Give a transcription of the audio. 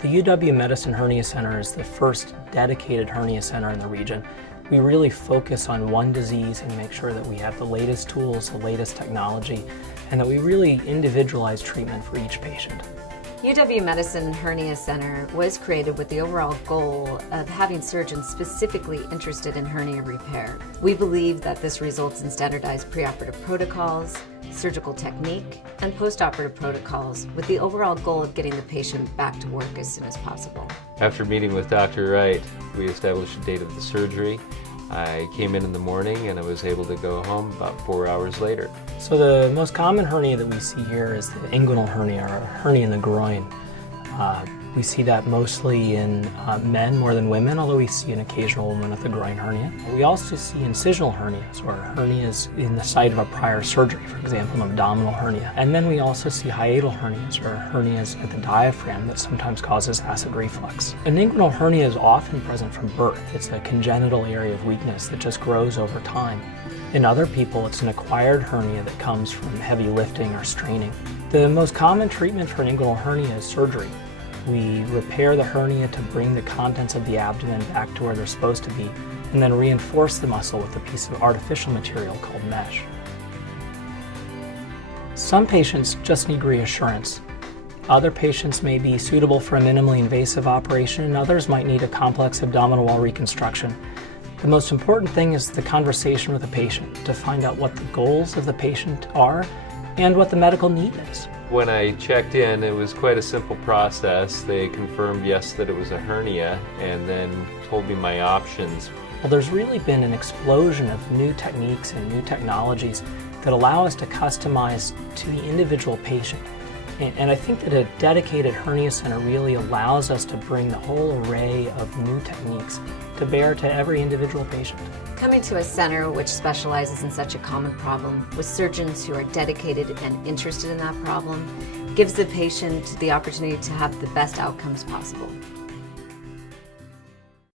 The UW Medicine Hernia Center is the first dedicated hernia center in the region. We really focus on one disease and make sure that we have the latest tools, the latest technology, and that we really individualize treatment for each patient. UW Medicine Hernia Center was created with the overall goal of having surgeons specifically interested in hernia repair. We believe that this results in standardized preoperative protocols, surgical technique, and postoperative protocols with the overall goal of getting the patient back to work as soon as possible. After meeting with Dr. Wright, we established a date of the surgery. I came in the morning and I was able to go home about 4 hours later. So the most common hernia that we see here is the inguinal hernia, or hernia in the groin. We see that mostly in men more than women, although we see an occasional woman with a groin hernia. We also see incisional hernias, or hernias in the site of a prior surgery, for example, an abdominal hernia. And then we also see hiatal hernias, or hernias at the diaphragm that sometimes causes acid reflux. An inguinal hernia is often present from birth. It's a congenital area of weakness that just grows over time. In other people, it's an acquired hernia that comes from heavy lifting or straining. The most common treatment for an inguinal hernia is surgery. We repair the hernia to bring the contents of the abdomen back to where they're supposed to be, and then reinforce the muscle with a piece of artificial material called mesh. Some patients just need reassurance. Other patients may be suitable for a minimally invasive operation, and others might need a complex abdominal wall reconstruction. The most important thing is the conversation with the patient to find out what the goals of the patient are and what the medical need is. When I checked in, it was quite a simple process. They confirmed, yes, that it was a hernia, and then told me my options. Well, there's really been an explosion of new techniques and new technologies that allow us to customize to the individual patient. And I think that a dedicated hernia center really allows us to bring the whole array of new techniques to bear to every individual patient. Coming to a center which specializes in such a common problem with surgeons who are dedicated and interested in that problem gives the patient the opportunity to have the best outcomes possible.